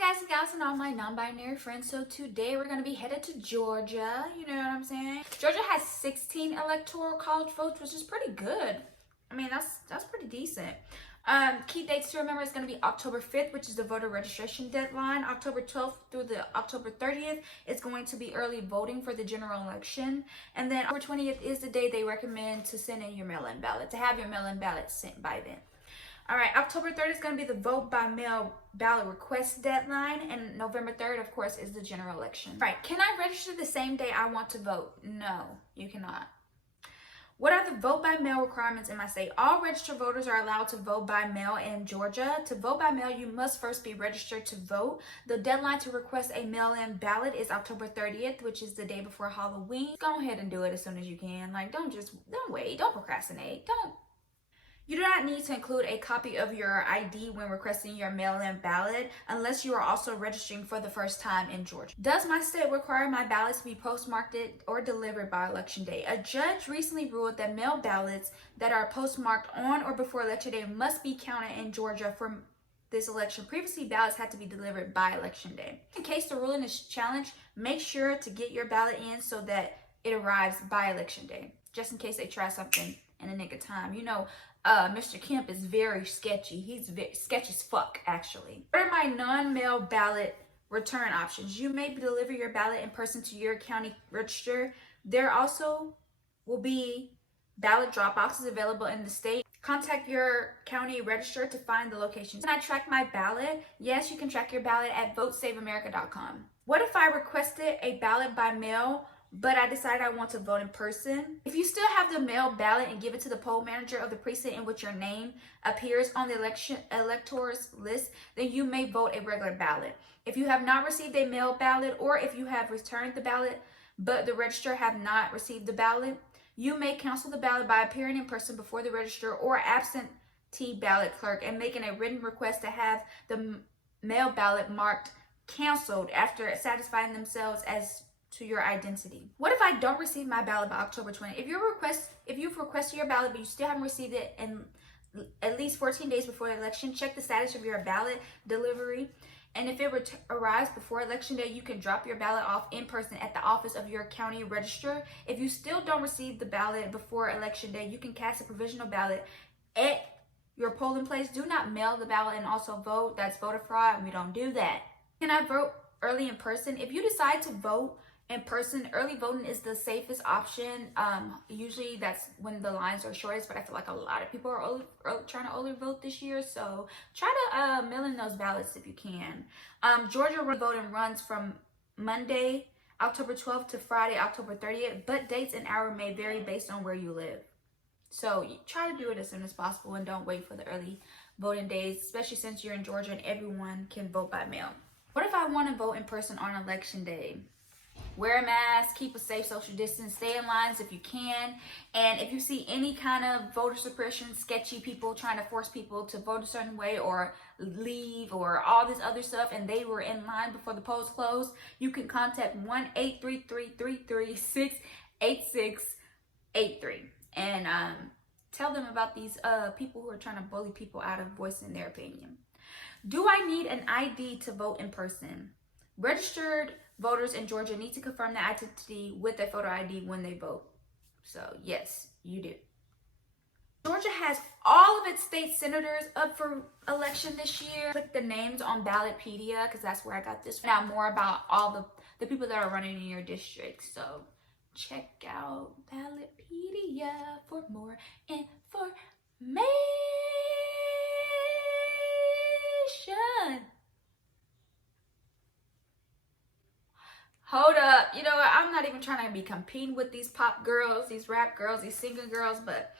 Hi guys and gals and all my non-binary friends. So today we're going to be headed to Georgia. You know what I'm saying? Georgia has 16 electoral college votes, which is pretty good. I mean, that's pretty decent. Key dates to remember is going to be October 5th, which is the voter registration deadline. October 12th through the October 30th is going to be early voting for the general election. And then October 20th is the day they recommend to send in your mail-in ballot, to have your mail-in ballot sent by then. All right, October 3rd is going to be the vote by mail ballot request deadline, and November 3rd, of course, is the general election. All right, can I register the same day I want to vote? No, you cannot. What are the vote by mail requirements in my state? All registered voters are allowed to vote by mail in Georgia. To vote by mail, you must first be registered to vote. The deadline to request a mail-in ballot is October 30th, which is the day before Halloween. Go ahead and do it as soon as you can. Like, don't wait, don't procrastinate, You do not need to include a copy of your ID when requesting your mail-in ballot unless you are also registering for the first time in Georgia. Does my state require my ballots to be postmarked or delivered by election day? A judge recently ruled that mail ballots that are postmarked on or before election day must be counted in Georgia for this election. Previously, ballots had to be delivered by election day. In case the ruling is challenged, make sure to get your ballot in so that it arrives by election day, just in case they try something in the nick of time. You know, Mr. Kemp is very sketchy. He's sketchy as fuck, actually. What are my non-mail ballot return options? You may deliver your ballot in person to your county register. There also will be ballot drop boxes available in the state. Contact your county registrar to find the locations. Can I track my ballot? Yes, you can track your ballot at votesaveamerica.com. What if I requested a ballot by mail but I decided I want to vote in person? If you still have the mail ballot and give it to the poll manager of the precinct in which your name appears on the electors list, then you may vote a regular ballot. If you have not received a mail ballot, or if you have returned the ballot but the registrar have not received the ballot, you may cancel the ballot by appearing in person before the registrar or absentee ballot clerk and making a written request to have the mail ballot marked canceled after satisfying themselves as to your identity. What if I don't receive my ballot by October 20th? If you've requested your ballot but you still haven't received it in at least 14 days before the election, check the status of your ballot delivery. And if it arrives before election day, you can drop your ballot off in person at the office of your county registrar. If you still don't receive the ballot before election day, you can cast a provisional ballot at your polling place. Do not mail the ballot and also vote. That's voter fraud, and we don't do that. Can I vote early in person? If you decide to vote in person, early voting is the safest option. Usually that's when the lines are shortest, but I feel like a lot of people are trying to early vote this year. So try to mail in those ballots if you can. Georgia voting runs from Monday, October 12th to Friday, October 30th, but dates and hour may vary based on where you live. So try to do it as soon as possible and don't wait for the early voting days, especially since you're in Georgia and everyone can vote by mail. What if I want to vote in person on election day? Wear a mask, keep a safe social distance, stay in lines if you can. And if you see any kind of voter suppression, sketchy people trying to force people to vote a certain way or leave or all this other stuff, and they were in line before the polls closed, you can contact 1-833-336-8683 and tell them about these people who are trying to bully people out of voicing their opinion. Do I need an ID to vote in person? Registered voters in Georgia need to confirm their identity with a photo ID when they vote. So yes, you do. Georgia has all of its state senators up for election this year. Click the names on Ballotpedia because that's where I got this. Now more about all the people that are running in your district. So check out Ballotpedia for more information. Hold up, you know what? I'm not even trying to be competing with these pop girls, these rap girls, these singing girls, but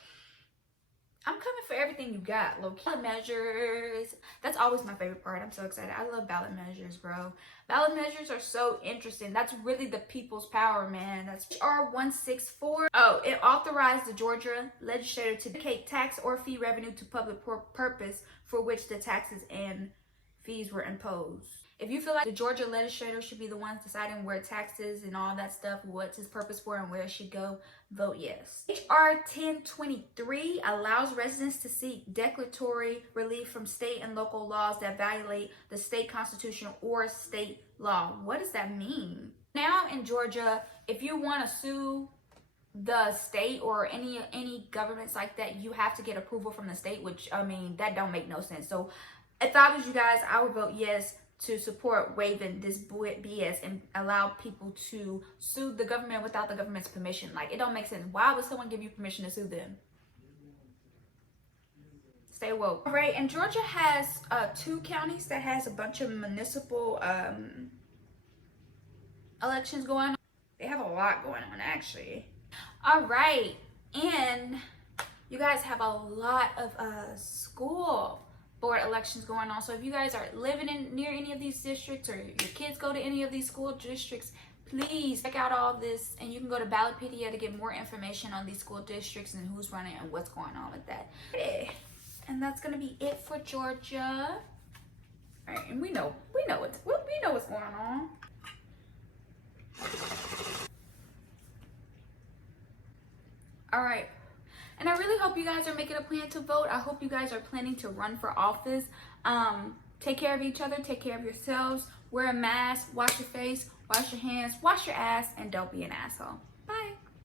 I'm coming for everything you got. Low ballot measures. That's always my favorite part. I'm so excited. I love ballot measures, bro. Ballot measures are so interesting. That's really the people's power, man. That's HR 164. Oh, it authorized the Georgia legislature to dedicate tax or fee revenue to public purpose for which the taxes and fees were imposed. If you feel like the Georgia legislator should be the ones deciding where taxes and all that stuff, what's its purpose for and where it should go, vote yes. HR 1023 allows residents to seek declaratory relief from state and local laws that violate the state constitution or state law. What does that mean? Now in Georgia, if you want to sue the state or any governments like that, you have to get approval from the state, which, I mean, that don't make no sense. So if I was you guys, I would vote yes to support waiving this BS and allow people to sue the government without the government's permission. Like, it don't make sense. Why would someone give you permission to sue them? Stay woke. All right, and Georgia has 2 counties that has a bunch of municipal elections going on. They have a lot going on, actually. All right, and you guys have a lot of school board elections going on. So if you guys are living near any of these districts, or your kids go to any of these school districts, please check out all this, and you can go to Ballotpedia to get more information on these school districts and who's running and what's going on with that. And that's gonna be it for Georgia. All right, and we know what's going on. All right. And I really hope you guys are making a plan to vote. I hope you guys are planning to run for office. Take care of each other. Take care of yourselves. Wear a mask. Wash your face. Wash your hands. Wash your ass. And don't be an asshole.